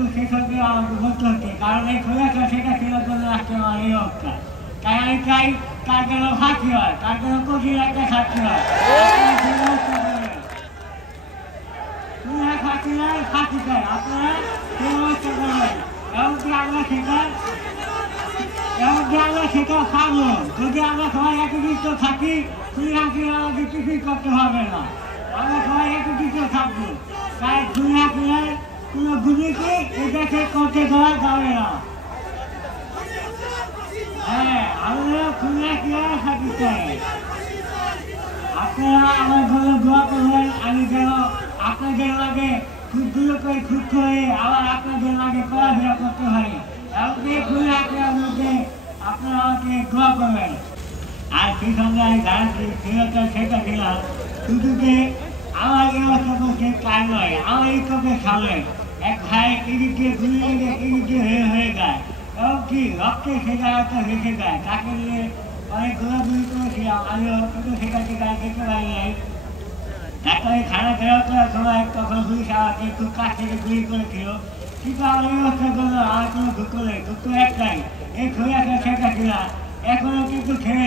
কিন্তু সেসবকে আমাকে বলতে হচ্ছে, কারণ এই খোলাটা সেটা ফেরার জন্য আজকে আমার এই অবস্থা। তাই আমি চাই তার জন্য ফাঁকি হয়, তার জন্য কঠিন একটা শাস্তি হয়। ফাঁকি নয়, ফাঁকি চাই, আপনারা সেই ব্যবস্থা করবেন। এমনকি আমরা সেটা পাবো যদি আমরা সবাই একত্রিত থাকি। খুলনাকে আমাদের কিছুই করতে হবে না, আমরা সবাই একত্রিত থাকবো। তাই খুলনাকে কোনো গুলিকে এদেশে করতে দেওয়া যাবে না। হ্যাঁ, আমরা খুলনাকে থাকি চাই। আপনারা আমার জন্য দোয়া করবেন, আমি যেন আপনাদের আগে খুবগুলো করে খুব করে আবার আপনাদের আগে পড়াশোনা করতে পারি। এমনকি খুলনাকে মধ্যে আপনারা আমাকে দোয়া করবেন। আর সেই সঙ্গে আমি জানাচ্ছি সেটা ছিলাম শুধু যে আমার এই অবস্থা করছে তাই নয়, আমার এই চোখের সামনে এক ভাই এদিক দিয়ে ঘুরে লেগে এদিক দিয়ে হয়ে যায়, এমনকি রক্তে সে জায়গাটা ভেসে যায়। তাকে নিয়ে অনেক ঘোরাঘুরি করেছিলাম, আমিও কিন্তু সেটাকে গায়ে দেখতে পারি নাই। তারপরে খানা ফেরত করার সময় তখন পুলিশ আমাকে একটু কাছ থেকে গুলি করেছিল। কিন্তু আমার এই অবস্থা করলো, আমার কোনো দুঃখ নেই, দুঃখ একটাই, এই ঘুরে আসা সেটা ছিল এখনো কিন্তু ছেড়ে